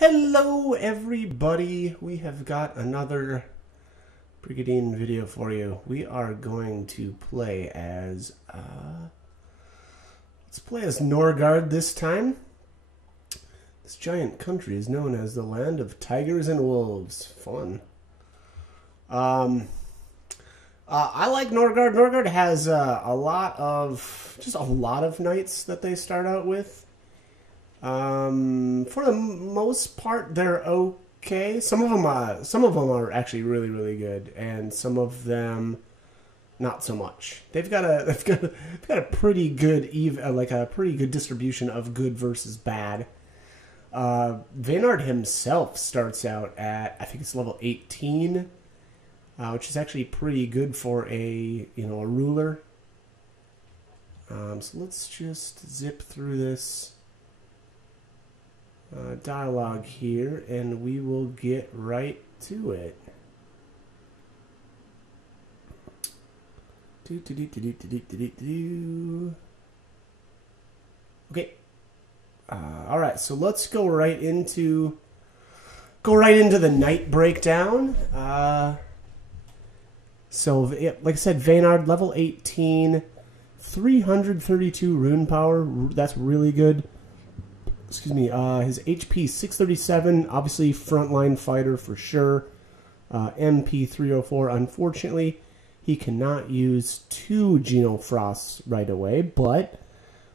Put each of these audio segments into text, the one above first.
Hello everybody, we have got another Brigandine video for you. We are going to play as, Norgard this time. This giant country is known as the land of tigers and wolves. Fun. I like Norgard. Norgard has a lot of knights that they start out with. For the most part, they're okay. Some of them are actually really, really good, and some of them not so much. They've got a pretty good a pretty good distribution of good versus bad. Vaynard himself starts out at, I think it's level 18, which is actually pretty good for a ruler. So let's just zip through this dialogue here, and we will get right to it. Okay. All right. So let's go right into the night breakdown. Like I said, Vaynard level 18, 332 rune power. That's really good. Excuse me, his HP 637, obviously frontline fighter for sure. MP 304, unfortunately, he cannot use 2 Genofrosts right away, but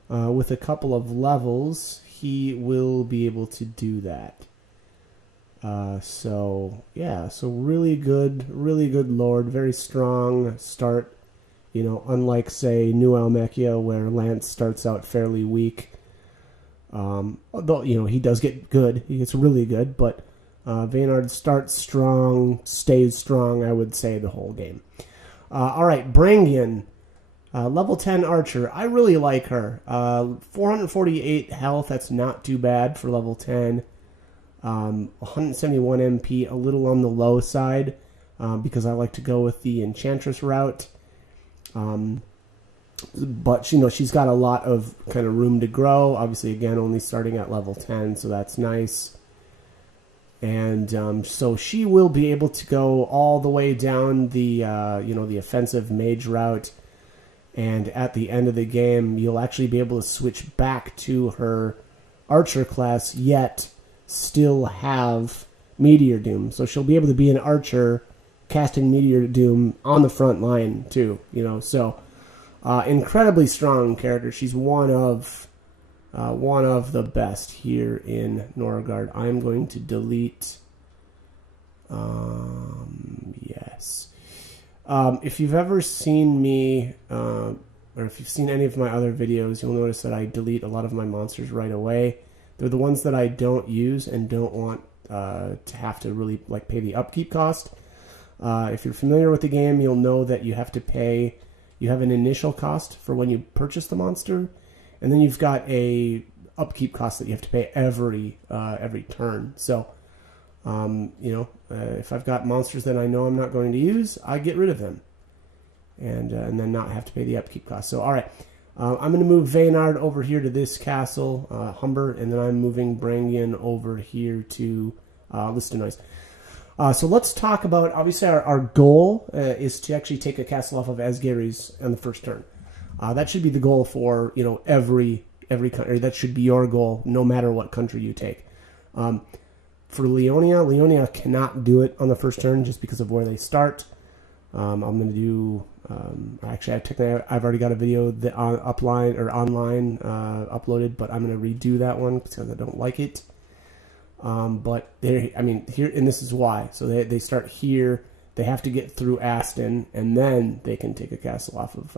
with a couple of levels, he will be able to do that. So really good lord, very strong start. Unlike, say, New Almechia, where Lance starts out fairly weak. Although, he does get good. He gets really good, but Vaynard starts strong, stays strong, I would say, the whole game. Alright, Brigandine, level 10 archer. I really like her. 448 health, that's not too bad for level 10. 171 MP, a little on the low side, because I like to go with the Enchantress route. But she's got a lot of kind of room to grow. Obviously, again, only starting at level 10, so that's nice. And so she will be able to go all the way down the the offensive mage route. And at the end of the game, you'll actually be able to switch back to her archer class, yet still have Meteor Doom. So she'll be able to be an archer casting Meteor Doom on the front line too. So. Incredibly strong character. She's one of the best here in Norgard. I'm going to delete. Yes. If you've ever seen me, or if you've seen any of my other videos, you'll notice that I delete a lot of my monsters right away. They're the ones that I don't use and don't want to have to really pay the upkeep cost. If you're familiar with the game, you'll know that you have to pay. You have an initial cost for when you purchase the monster, and then you've got a upkeep cost that you have to pay every turn. So, if I've got monsters that I know I'm not going to use, I get rid of them, and then not have to pay the upkeep cost. So, all right, I'm going to move Vaynard over here to this castle, Humber, and then I'm moving Brigandine over here to Listenoise. So let's talk about, obviously our goal is to actually take a castle off of Asgary's on the first turn. That should be the goal for, every country. That should be your goal, no matter what country you take. For Leonia cannot do it on the first turn just because of where they start. I'm going to do, actually I've already got a video that online uploaded, but I'm going to redo that one because I don't like it. But here, and this is why. So they start here. They have to get through Aston, and then they can take a castle off of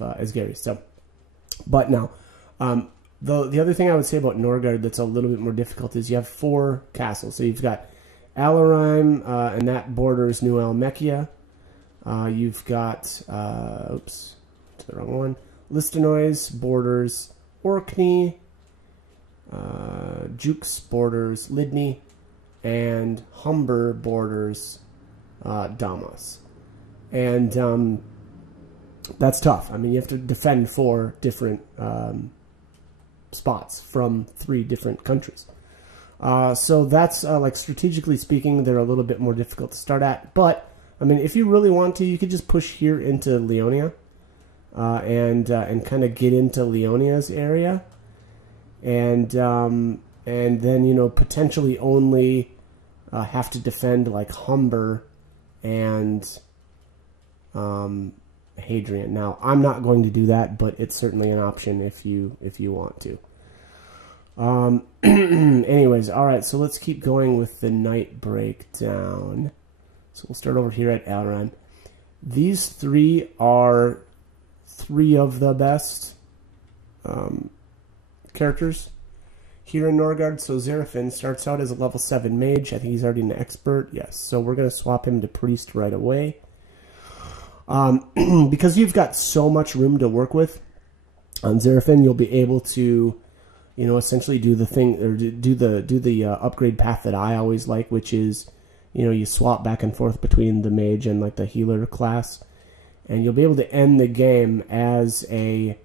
Asgary. So, but now, the other thing I would say about Norgard that's a little bit more difficult is you have 4 castles. So you've got Alarim, and that borders New Almechia. You've got oops, to the wrong one. Listenoise borders Orkney. Jukes borders Lydney, and Humber borders Damas. And that's tough. You have to defend 4 different spots from 3 different countries. So that's, like, strategically speaking, they're a little bit more difficult to start at. But, I mean, if you really want to, you could just push here into Leonia and kind of get into Leonia's area. And then, you know, potentially only have to defend, like, Humber and Hadrian. Now, I'm not going to do that, but it's certainly an option if you want to. Anyways, all right, so let's keep going with the night breakdown. So we'll start over here at Alran. These 3 are 3 of the best characters here in Norgard. So Seraphin starts out as a level 7 mage. I think he's already an expert. Yes, so we're going to swap him to priest right away. Because you've got so much room to work with on Seraphin, you'll be able to, you know, essentially do the thing, or do the upgrade path that I always like, which is, you know, you swap back and forth between the mage and, like, the healer class, and you'll be able to end the game as a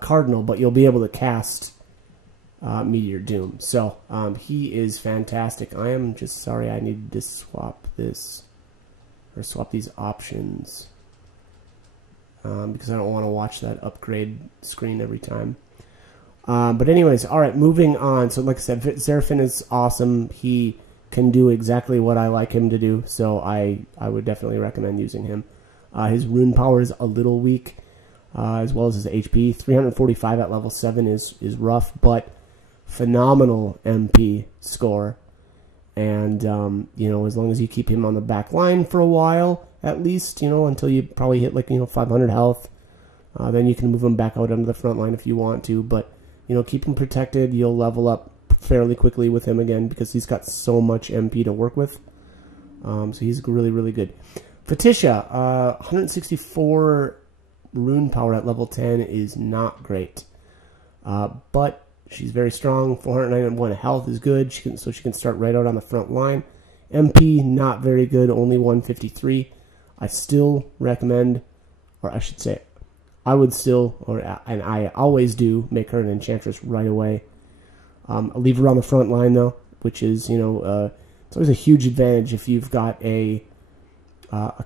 cardinal, but you'll be able to cast Meteor Doom. So he is fantastic. I am just sorry I needed to swap this, or swap these options, because I don't want to watch that upgrade screen every time. But anyways, all right, moving on. So like I said, Seraphin is awesome. He can do exactly what I like him to do, so I would definitely recommend using him. His rune power is a little weak, as well as his HP. 345 at level 7 is rough, but phenomenal MP score. And, you know, as long as you keep him on the back line for a while, at least, you know, until you probably hit, like, you know, 500 health, then you can move him back out onto the front line if you want to. But, you know, keep him protected. You'll level up fairly quickly with him again because he's got so much MP to work with. So he's really, really good. Feticia, 164 rune power at level 10 is not great. But she's very strong. 491 health is good. So she can start right out on the front line. MP, not very good. Only 153. I still recommend, or I should say, I would still, and I always do, make her an enchantress right away. I'll leave her on the front line, though, which is, you know, it's always a huge advantage if you've got a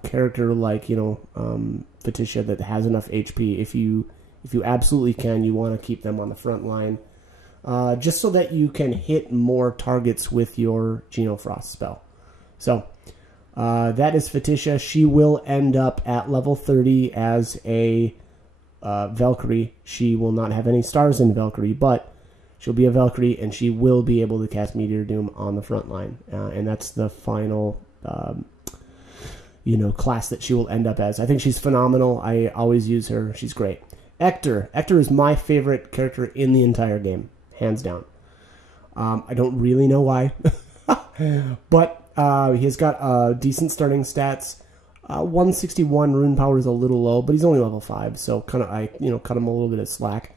character like, you know, Feticia that has enough HP. If you absolutely can, you want to keep them on the front line. Just so that you can hit more targets with your Genofrost spell. So, that is Feticia. She will end up at level 30 as a Valkyrie. She will not have any stars in Valkyrie, but she'll be a Valkyrie, and she will be able to cast Meteor Doom on the front line. And that's the final, you know, class that she will end up as. I think she's phenomenal. I always use her. She's great. Ector. Ector is my favorite character in the entire game. Hands down. I don't really know why. But he's got decent starting stats. 161 rune power is a little low, but he's only level 5, so kind of I cut him a little bit of slack.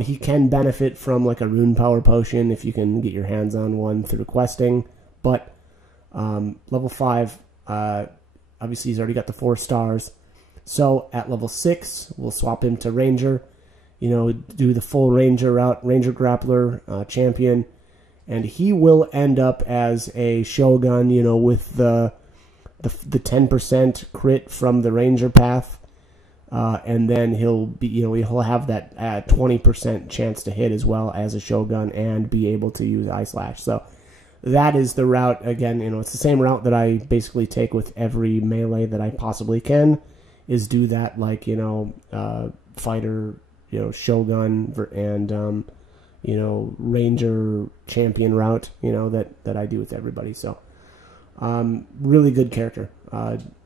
He can benefit from like a rune power potion if you can get your hands on one through questing. But level 5, obviously he's already got the 4 stars. So at level 6, we'll swap him to Ranger. You know, do the full Ranger route, Ranger Grappler champion. And he will end up as a Shogun, you know, with the 10% crit from the Ranger path. And then he'll be, you know, he'll have that 20% chance to hit as well as a Shogun and be able to use Eye Slash. So that is the route. Again, you know, it's the same route that I basically take with every melee that I possibly can, is do that, like, you know, fighter, you know, Shogun and, you know, Ranger champion route, you know, that I do with everybody. So, really good character.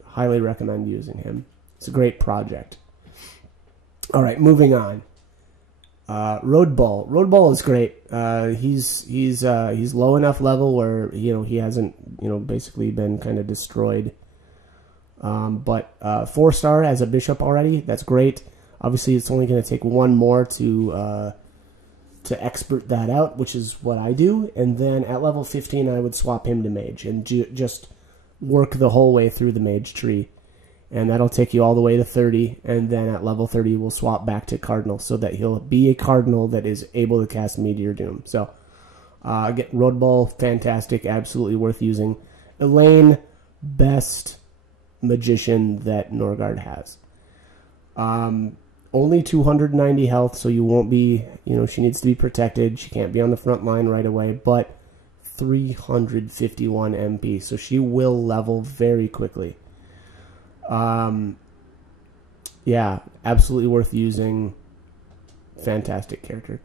Highly recommend using him. It's a great project. All right, moving on. Road Ball. Road Ball is great. He's low enough level where, you know, he hasn't, you know, basically been kind of destroyed. But 4-star as a bishop already. That's great. Obviously, it's only going to take one more to expert that out, which is what I do. And then at level 15, I would swap him to mage and just work the whole way through the mage tree. and that'll take you all the way to 30, and then at level 30 we'll swap back to Cardinal so that he'll be a Cardinal that is able to cast Meteor Doom. So, get Road Ball, fantastic, absolutely worth using. Elaine, best magician that Norgard has. Only 290 health, so you won't be, she needs to be protected. She can't be on the front line right away, but 351 MP, so she will level very quickly. Yeah, absolutely worth using. Fantastic character.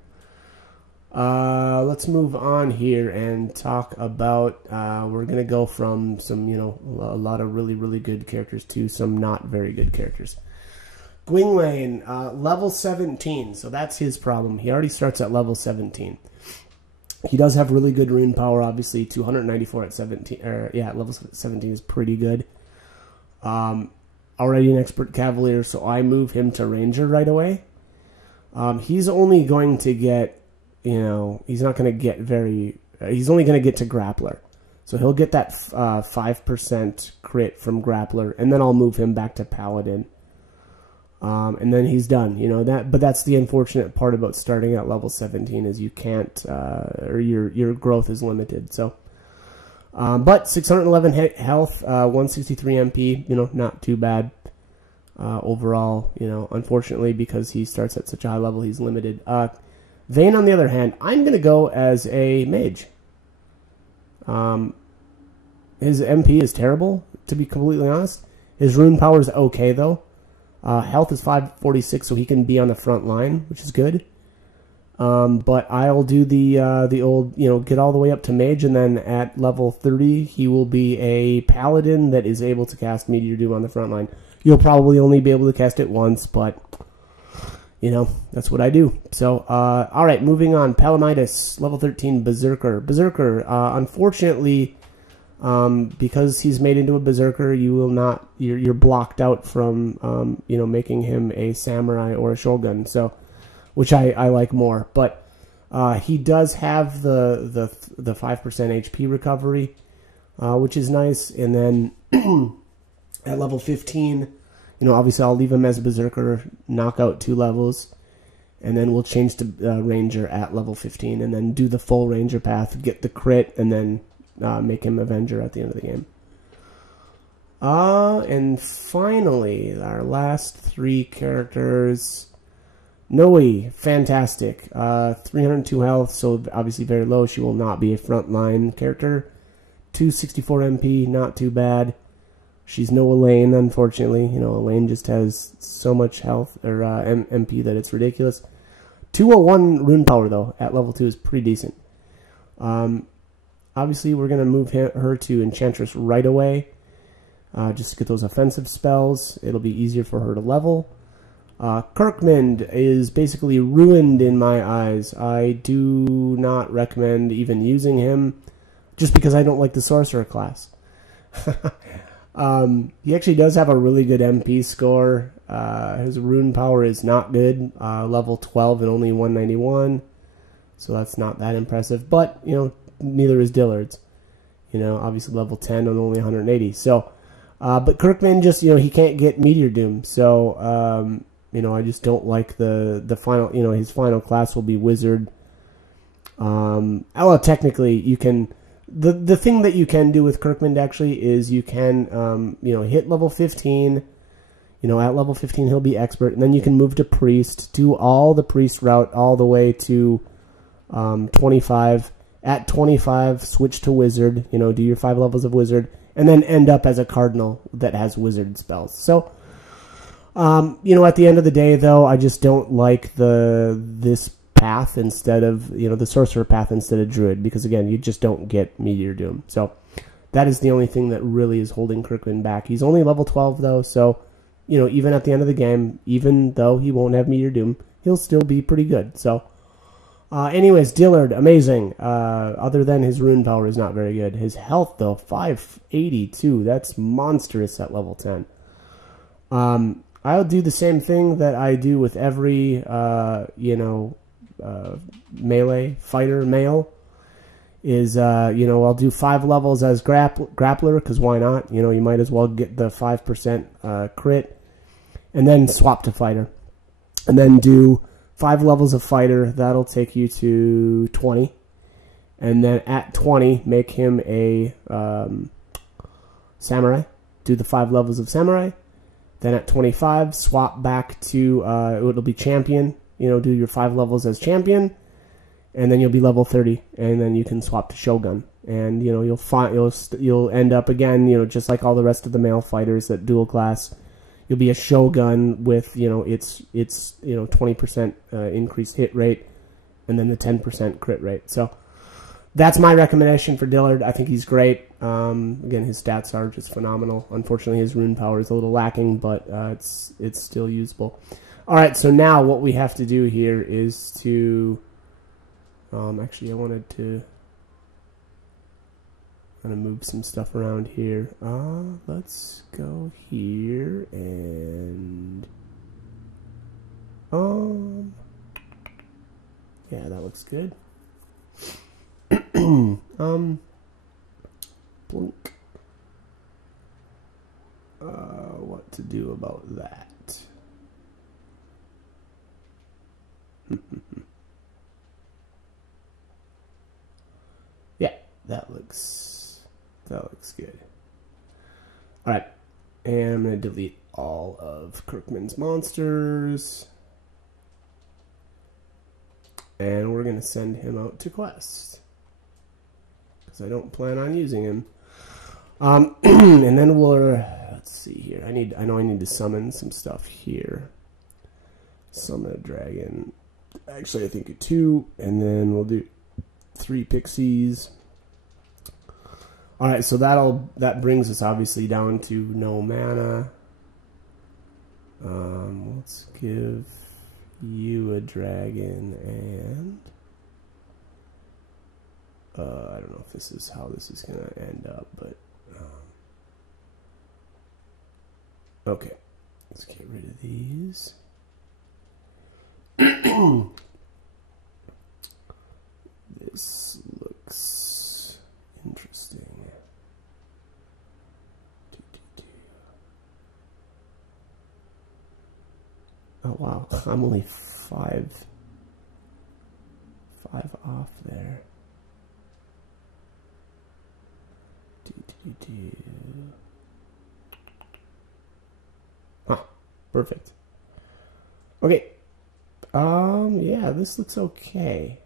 Let's move on here and talk about, we're going to go from some, a lot of really, really good characters to some not very good characters. Gwynlane, level 17, so that's his problem. He already starts at level 17. He does have really good rune power, obviously. 294 at 17, at level 17 is pretty good. Already an expert cavalier, so I move him to ranger right away. He's only going to get, he's not going to get he's only going to get to grappler. So he'll get that 5% crit from grappler, and then I'll move him back to paladin. And then he's done, but that's the unfortunate part about starting at level 17 is you can't, or your growth is limited. So, but 611 health, 163 MP, not too bad, overall, unfortunately because he starts at such a high level, he's limited. Vayne, on the other hand, I'm going to go as a mage. His MP is terrible, to be completely honest. His rune power is okay, though. Health is 546, so he can be on the front line, which is good. But I'll do the old, get all the way up to mage, and then at level 30, he will be a paladin that is able to cast Meteor Doom on the front line. You'll probably only be able to cast it once, but, that's what I do. So, all right, moving on. Palamides, level 13, Berserker. Berserker, unfortunately, because he's made into a berserker, you will not. You're blocked out from making him a samurai or a shogun. So, which I like more. But he does have the 5% HP recovery, which is nice. And then at level 15, obviously I'll leave him as a berserker, knock out 2 levels, and then we'll change to ranger at level 15, and then do the full ranger path, get the crit, and then make him Avenger at the end of the game. And finally, our last 3 characters. Noe, fantastic. 302 health, so obviously very low. She will not be a frontline character. 264 MP, not too bad. She's no Elaine, unfortunately. Elaine just has so much health, or MP, that it's ridiculous. 201 rune power, though, at level 2 is pretty decent. Obviously, we're going to move her to Enchantress right away, just to get those offensive spells. It'll be easier for her to level. Kirkmund is basically ruined in my eyes. I do not recommend even using him, just because I don't like the Sorcerer class. He actually does have a really good MP score. His rune power is not good. Level 12 and only 191. So that's not that impressive. But, neither is Dillard's. Obviously level 10 and only 180. So, but Kirkman just, he can't get Meteor Doom. So, I just don't like the final, his final class will be Wizard. Technically, you can... The thing that you can do with Kirkmund actually is you can, hit level 15. At level 15 he'll be expert, and then you can move to priest, do all the priest route all the way to 25. At 25, switch to wizard. Do your 5 levels of wizard, and then end up as a cardinal that has wizard spells. So, at the end of the day, though, I just don't like this path instead of, the sorcerer path instead of druid, because again, you just don't get Meteor Doom. So that is the only thing that really is holding Kirkland back. He's only level 12 though, so even at the end of the game, even though he won't have Meteor Doom, he'll still be pretty good. So anyways, Dillard, amazing. Other than his rune power is not very good. His health though, 582. That's monstrous at level 10. I'll do the same thing that I do with every melee fighter male, is, I'll do 5 levels as grappler, because why not? You might as well get the 5% crit, and then swap to fighter. And then do 5 levels of fighter. That'll take you to 20. And then at 20, make him a samurai. Do the 5 levels of samurai. Then at 25, swap back to, it'll be champion. Do your 5 levels as champion. And then you'll be level 30, and then you can swap to Shogun, and you'll end up again, just like all the rest of the male fighters that dual class. You'll be a Shogun with its 20% increased hit rate, and then the 10% crit rate. So that's my recommendation for Dillard. I think he's great. Again, his stats are just phenomenal. Unfortunately, his rune power is a little lacking, but it's still usable. All right, so now what we have to do here is to actually, I wanted to kind of move some stuff around here. Let's go here and yeah, that looks good. Blink. What to do about that? Yeah, that looks good. All right, and I'm going to delete all of Kirkman's monsters, and we're going to send him out to quest because I don't plan on using him. And then let's see here. I know I need to summon some stuff here. Summon a dragon. Actually, I think 2, and then we'll do 3 pixies. All right, so that brings us obviously down to no mana. Let's give you a dragon, and I don't know if this is how this is gonna end up, but okay, let's get rid of these. This looks interesting. Oh wow, I'm only 5 off there. Huh, perfect. Okay. Yeah, this looks okay.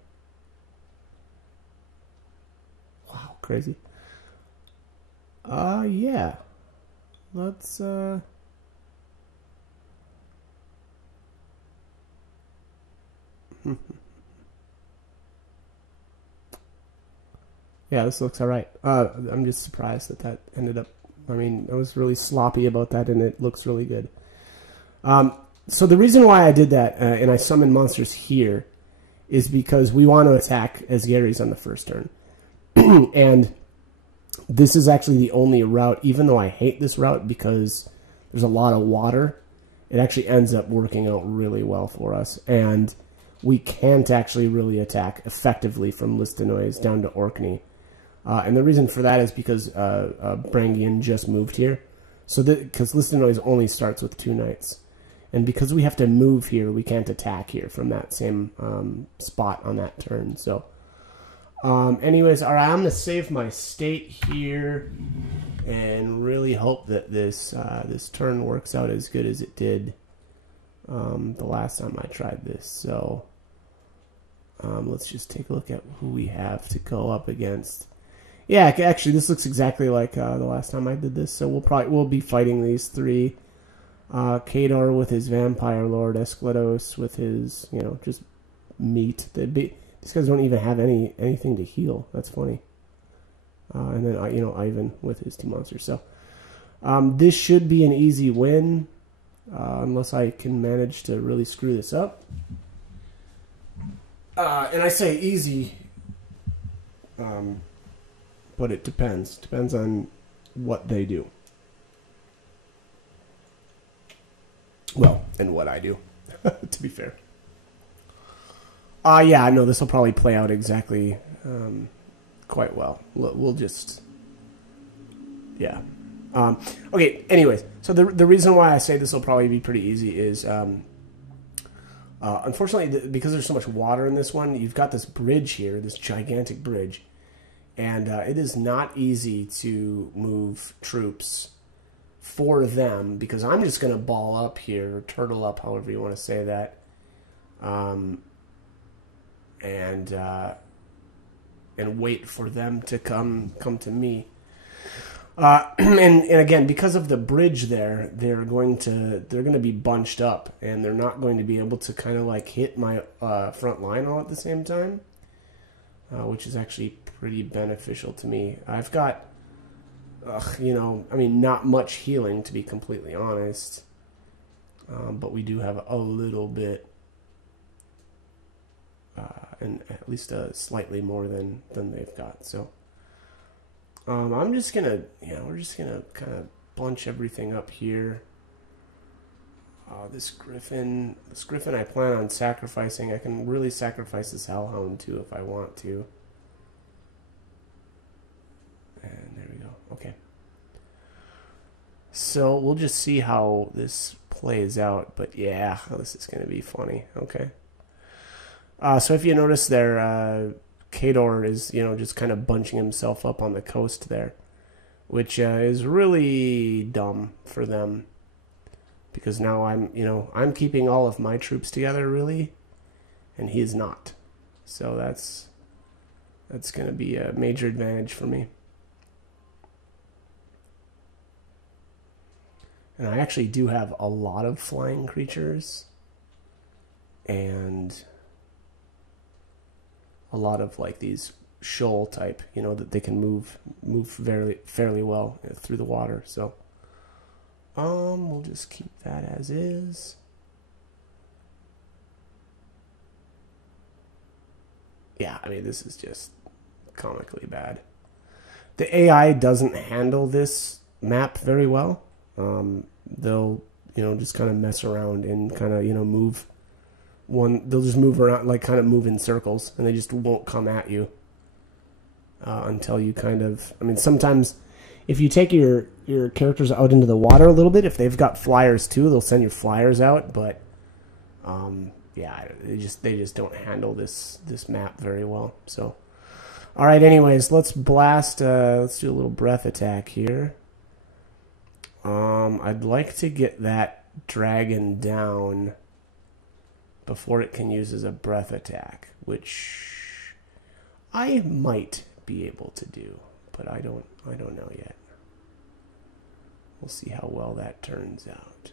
Wow, crazy. Yeah. Let's, yeah, this looks alright. I'm just surprised that ended up, I mean, I was really sloppy about that, and it looks really good. So the reason why I did that, and I summoned monsters here, is because we want to attack as Gary's on the first turn. And this is actually the only route, even though I hate this route because there's a lot of water, it actually ends up working out really well for us. And we can't actually really attack effectively from Listenoise down to Orkney. And the reason for that is because Brigandine just moved here. So because Listenoise only starts with 2 knights. And because we have to move here, we can't attack here from that same spot on that turn. So, anyways, all right, I'm going to save my state here and really hope that this turn works out as good as it did the last time I tried this. So, let's just take a look at who we have to go up against. Yeah, actually, this looks exactly like the last time I did this. So we'll be fighting these 3. Kador with his Vampire Lord, Esclados with his, just meat. These guys don't even have anything to heal. That's funny. And then, Ivan with his 2 monsters. So, this should be an easy win, unless I can manage to really screw this up. And I say easy, but it depends. Depends on what they do. Well, and what I do, to be fair. Yeah, I know this will probably play out exactly quite well. We'll just, yeah. Okay, anyways, so the reason why I say this will probably be pretty easy is, unfortunately, because there's so much water in this one, you've got this bridge here, this gigantic bridge, and it is not easy to move troops for them, because I'm just going to ball up here, or turtle up, however you want to say that, and wait for them to come to me. And again, because of the bridge there, they're going to be bunched up, and they're not going to be able to kind of like hit my front line all at the same time, which is actually pretty beneficial to me. I've got, not much healing, to be completely honest, but we do have a little bit, and at least slightly more than they've got. So. I'm just gonna, we're just gonna kind of bunch everything up here. This Griffin I plan on sacrificing. I can really sacrifice this Hellhound too if I want to. And there we go. Okay. So we'll just see how this plays out. But yeah, this is gonna be funny. Okay. So if you notice there, Khador is, just kind of bunching himself up on the coast there, which is really dumb for them, because now I'm keeping all of my troops together, really, and he is not. So that's going to be a major advantage for me. And I actually do have a lot of flying creatures, and a lot of like these shoal type, that they can move fairly well through the water. So we'll just keep that as is. Yeah, I mean, this is just comically bad. The AI doesn't handle this map very well. They'll just kind of mess around and kind of move. They'll just move around, like kind of move in circles, and they just won't come at you until you kind of. I mean, sometimes if you take your characters out into the water a little bit, if they've got flyers too, they'll send your flyers out. But yeah, they just don't handle this map very well. So, all right. Anyways, let's blast. Let's do a little breath attack here. I'd like to get that dragon down before it can use as a breath attack, which I might be able to do, but I don't know yet. We'll see how well that turns out.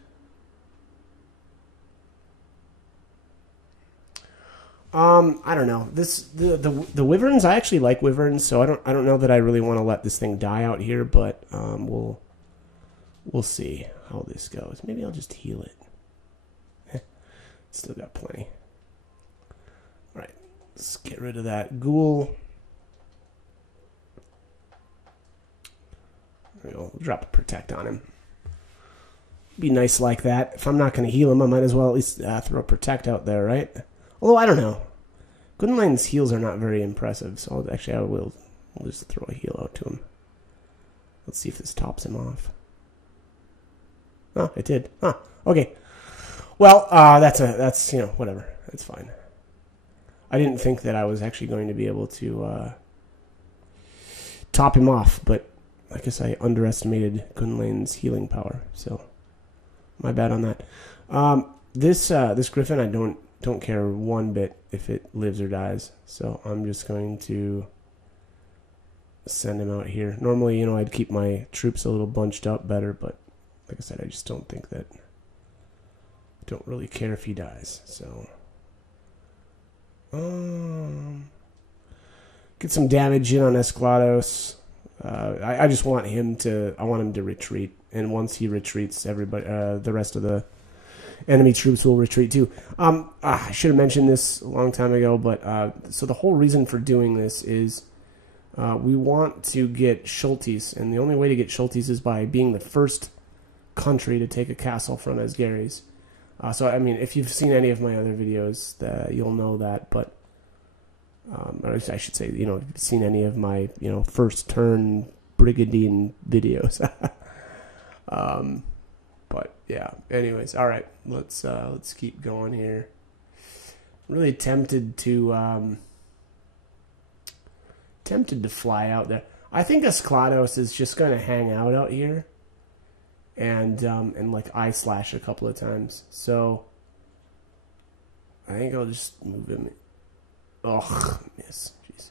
I don't know. The wyverns, I actually like wyverns, so I don't know that I really want to let this thing die out here, but we'll see how this goes. Maybe I'll just heal it. Still got plenty. All right, let's get rid of that ghoul. There we go. We'll drop a protect on him. Be nice like that. If I'm not going to heal him, I might as well at least throw a protect out there, right? Although I don't know. Gwendolyn's heals are not very impressive, so I will just throw a heal out to him. Let's see if this tops him off. Oh, it did. Huh. Okay. Well, that's whatever. That's fine. I didn't think that I was actually going to be able to top him off, but I guess I underestimated Gwendolyn's healing power. So, my bad on that. This Griffin, I don't care one bit if it lives or dies. So I'm just going to send him out here. Normally, I'd keep my troops a little bunched up better, but like I said, I just don't think that. Don't really care if he dies. So, get some damage in on Esclados. I just want him to. I want him to retreat, and once he retreats, everybody, the rest of the enemy troops will retreat too. I should have mentioned this a long time ago, but so the whole reason for doing this is we want to get Shultiess, and the only way to get Shultiess is by being the first country to take a castle from 'Asgary's. So I mean, if you've seen any of my other videos, you'll know that. But Or I should say, you know, if you've seen any of my, you know, first turn Brigandine videos. But yeah, anyways, all right, let's keep going here. I'm really tempted to fly out there. I think Esclados is just going to hang out here and like eye slash a couple of times. So I think I'll just move him. Oh, miss. Jeez.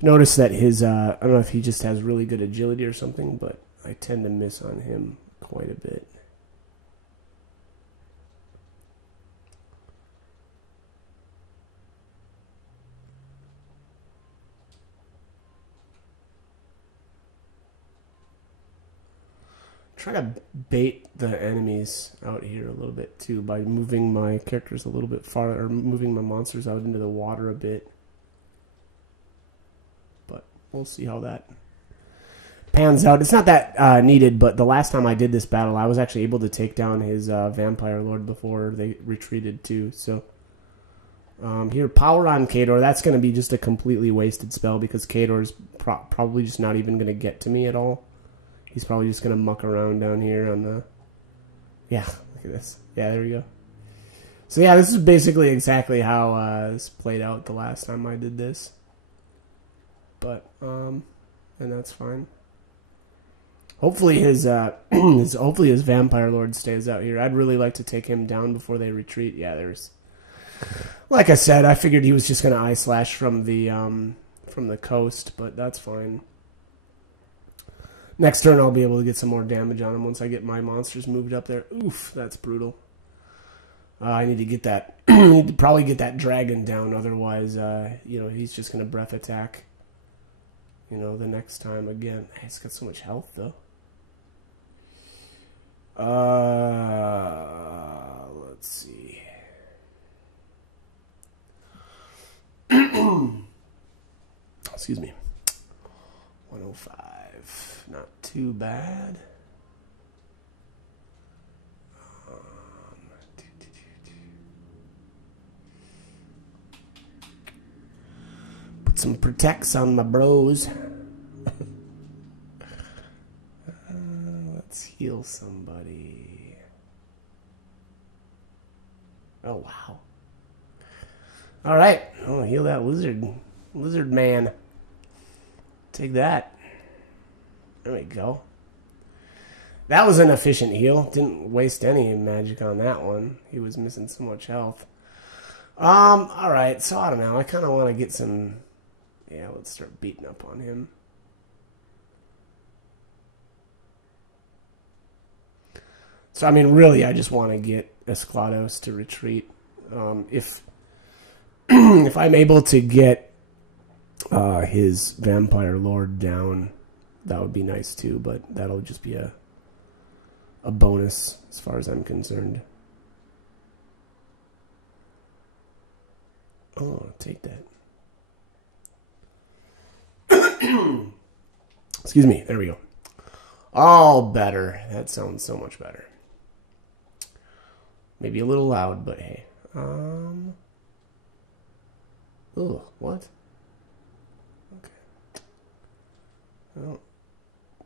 Notice that his I don't know if he just has really good agility or something, but I tend to miss on him quite a bit. Try to bait the enemies out here a little bit too by moving my characters a little bit farther, or moving my monsters out into the water a bit. But we'll see how that pans out. It's not that needed, but the last time I did this battle, I was actually able to take down his vampire lord before they retreated too. So here, power on Khador. That's going to be just a completely wasted spell because Khador's probably just not even going to get to me at all. He's probably just going to muck around down here on the... Yeah, look at this. Yeah, there we go. So yeah, this is basically exactly how this played out the last time I did this. But, and that's fine. Hopefully his hopefully his vampire lord stays out here. I'd really like to take him down before they retreat. Yeah, there's... Like I said, I figured he was just going to eye slash from the coast, but that's fine. Next turn, I'll be able to get some more damage on him once I get my monsters moved up there. Oof, that's brutal. I need to get that. Need to probably get that dragon down. Otherwise, you know, he's just going to breath attack. You know, the next time again. He's got so much health though. Let's see. Excuse me. 105. Not too bad. Put some protects on my bros. Let's heal somebody. Oh, wow. All right. I'll heal that lizard man. Take that. There we go. That was an efficient heal. Didn't waste any magic on that one. He was missing so much health. Alright, so I don't know. I kind of want to get some... Yeah, let's start beating up on him. So, I mean, really, I just want to get Esclados to retreat. If I'm able to get his vampire lord down... That would be nice too, but that'll just be a bonus as far as I'm concerned. Oh, take that. Excuse me. There we go. All better. That sounds so much better. Maybe a little loud, but hey. Oh, what? Okay. Oh.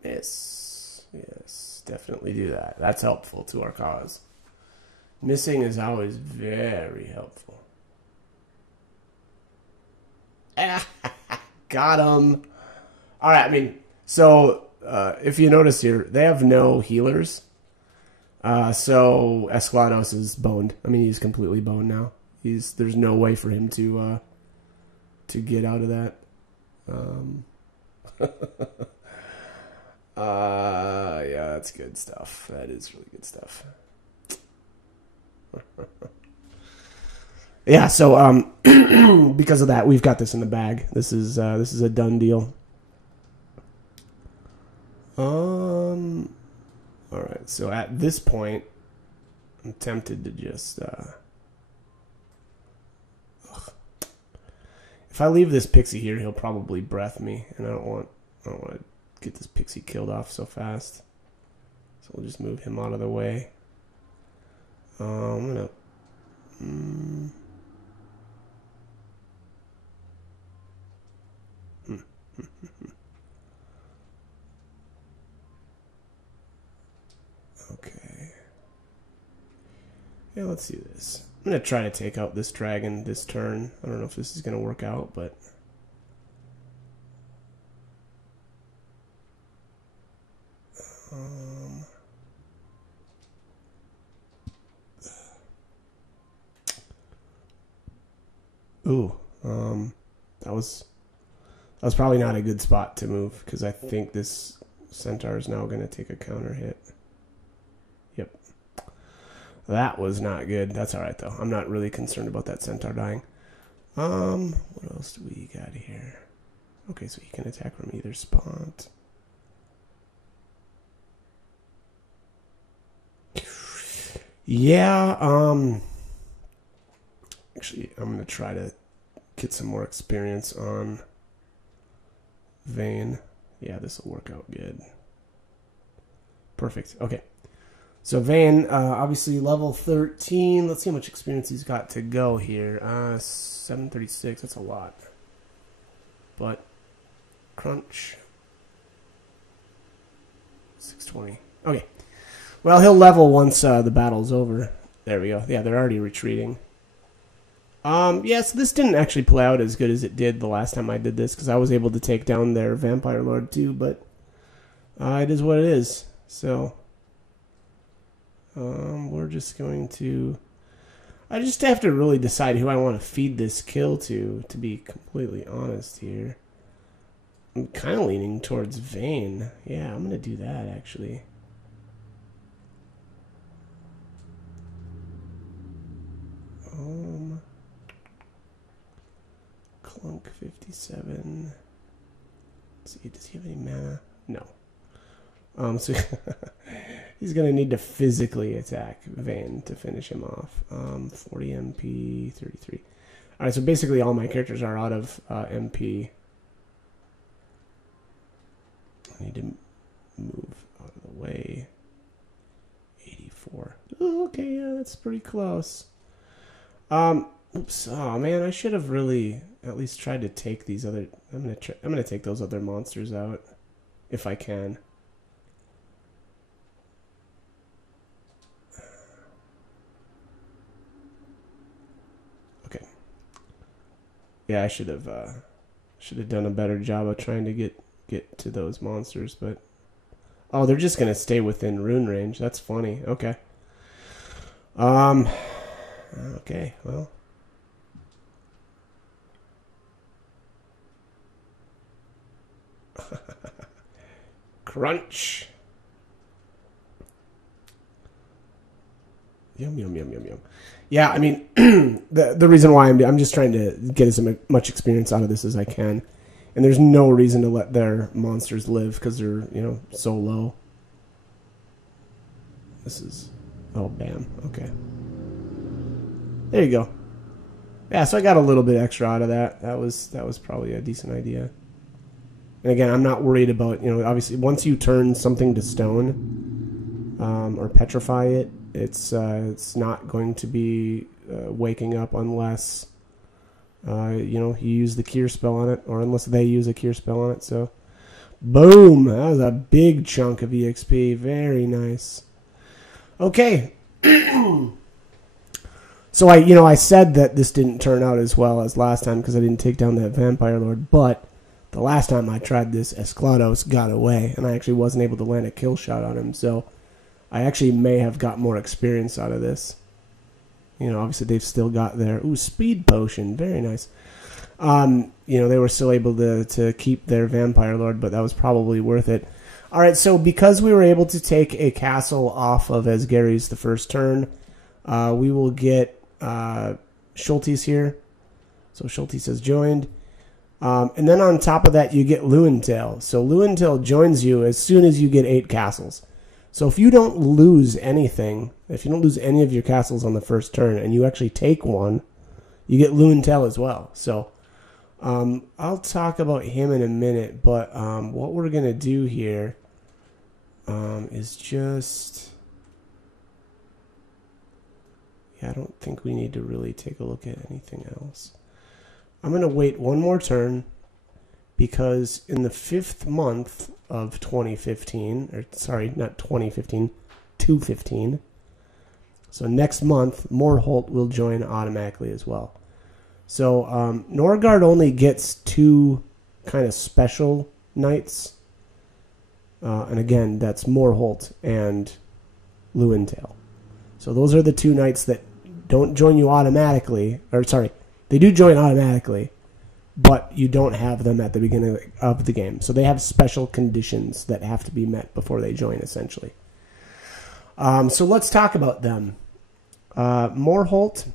Yes, definitely do that. That's helpful to our cause. Missing is always very helpful. Got him. All right, I mean, so if you notice here, they have no healers. So Esclados is boned. I mean, he's completely boned now. There's no way for him to get out of that. Yeah, that's good stuff. That is really good stuff. Yeah, so because of that, we've got this in the bag. This is a done deal. All right. So at this point, I'm tempted to just if I leave this pixie here, he'll probably breath me, and I don't want to get this pixie killed off so fast. So we'll just move him out of the way. I'm gonna Yeah, let's do this. I'm going to try to take out this dragon this turn. I don't know if this is going to work out, but... that was probably not a good spot to move, because I think this centaur is now going to take a counter hit. Yep. That was not good. That's alright, though. I'm not really concerned about that centaur dying. What else do we got here? Okay, so he can attack from either spot. Yeah, actually, I'm going to try to get some more experience on Vayne. Yeah, this will work out good. Perfect. Okay. So Vayne, obviously level 13. Let's see how much experience he's got to go here. 736. That's a lot. But crunch. 620. Okay. Well, he'll level once the battle's over. There we go. Yeah, they're already retreating. Yeah, so this didn't actually play out as good as it did the last time I did this, because I was able to take down their Vampire Lord too, but it is what it is. So, we're just going to... I just have to really decide who I want to feed this kill to be completely honest here. I'm kind of leaning towards Vayne. Yeah, I'm going to do that, actually. Clunk 57. Let's see, does he have any mana? No. So he's gonna need to physically attack Vayne to finish him off. 40 MP, 33. All right, so basically all my characters are out of MP. I need to move out of the way. 84. Oh, okay, yeah, that's pretty close. Oops. Oh man, I should have really at least tried to take these other. I'm gonna take those other monsters out if I can. Okay. Yeah, I should have done a better job of trying to get to those monsters, but oh, they're just gonna stay within rune range. That's funny. Okay. Okay. Well. Crunch. Yum, yum, yum, yum, yum. Yeah, I mean, the reason why I'm just trying to get as much experience out of this as I can. And there's no reason to let their monsters live because they're, so low. This is... Oh, bam. Okay. There you go. Yeah, so I got a little bit extra out of that. That was probably a decent idea. And again, I'm not worried about, obviously once you turn something to stone or petrify it, it's not going to be waking up unless, you use the cure spell on it, or unless they use a cure spell on it. So, boom! That was a big chunk of EXP. Very nice. Okay. So I said that this didn't turn out as well as last time because I didn't take down that Vampire Lord, but the last time I tried this, Esclados got away, and I actually wasn't able to land a kill shot on him, so I actually may have got more experience out of this. Obviously they've still got their... Ooh, speed potion. Very nice. They were still able to keep their Vampire Lord, but that was probably worth it. Alright, so because we were able to take a castle off of Asgary's the first turn, we will get Shultiess here. So Shultiess has joined. And then on top of that, you get Lewintail. So Lewintail joins you as soon as you get 8 castles. So if you don't lose anything, if you don't lose any of your castles on the first turn, and you actually take one, you get Lewintail as well. So I'll talk about him in a minute, but what we're going to do here is just... Yeah, I don't think we need to really take a look at anything else. I'm going to wait one more turn because in the 5th month of 2015, or sorry, not 2015, 215, So next month, Morholt will join automatically as well. So Norgard only gets 2 kind of special knights. And again, that's Morholt and Lewintail. So those are the 2 knights that don't join you automatically. Or sorry, they do join automatically, but you don't have them at the beginning of the game. So they have special conditions that have to be met before they join, essentially. So let's talk about them. Morholt.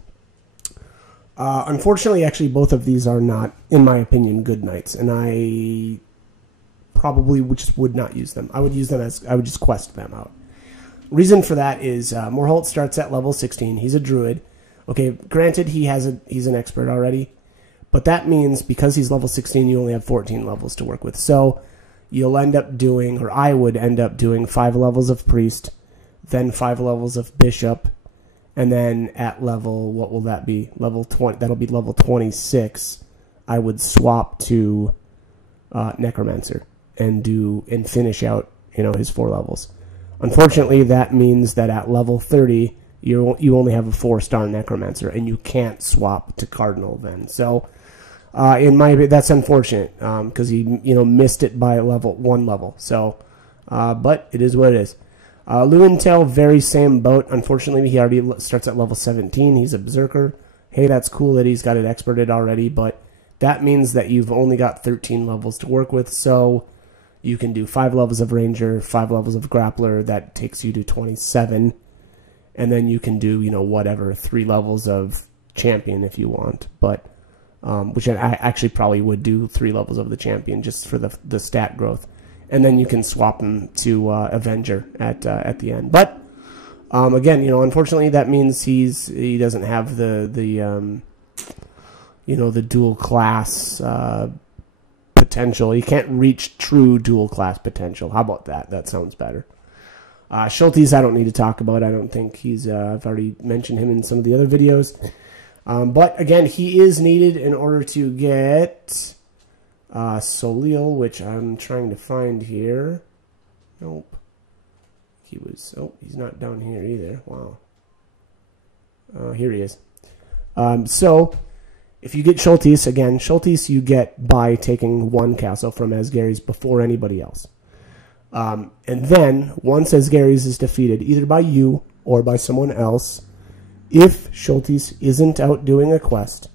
Unfortunately, actually, both of these are not, in my opinion, good knights, and I probably just would not use them. I would use them as, I would just quest them out. Reason for that is Morholt starts at level 16. He's a druid. Okay, granted, he's an expert already, but that means because he's level 16, you only have 14 levels to work with. So you'll end up doing, or I would end up doing 5 levels of priest, then 5 levels of bishop, and then at level, what will that be? Level 20. That'll be level 26. I would swap to necromancer and finish out, his 4 levels. Unfortunately, that means that at level 30, you only have a 4-star necromancer, and you can't swap to cardinal then. So, that's unfortunate because he missed it by 1 level. So, but it is what it is. Lewintail, very same boat. Unfortunately, he already starts at level 17. He's a berserker. Hey, that's cool that he's got it experted already, but that means that you've only got 13 levels to work with. So you can do 5 levels of ranger, 5 levels of grappler. That takes you to 27. And then you can do, whatever, 3 levels of champion if you want. But which I actually probably would do 3 levels of the champion just for the stat growth. And then you can swap him to Avenger at the end. But again, unfortunately, that means he doesn't have the dual class potential. He can't reach true dual class potential. How about that? That sounds better. Shultiess, I don't need to talk about. I don't think I've already mentioned him in some of the other videos. But again, he is needed in order to get Soliel, which I'm trying to find here. Nope. He's not down here either. Wow. Here he is. So, if you get Shultiess, again, Shultiess you get by taking 1 castle from Asgary's before anybody else. And then, once Asgary's is defeated, either by you or by someone else, if Shultiess isn't out doing a quest,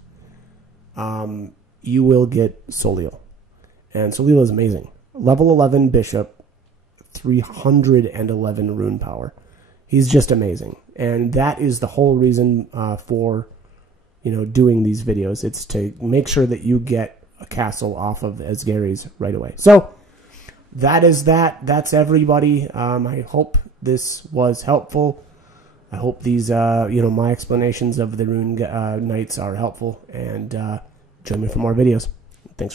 you will get Soliel. And Soliel is amazing. Level 11 bishop, 311 rune power. He's just amazing. And that is the whole reason for doing these videos. It's to make sure that you get a castle off of Asgary's right away. So that is that. That's everybody. I hope this was helpful. I hope these my explanations of the rune knights are helpful. And join me for more videos. Thanks.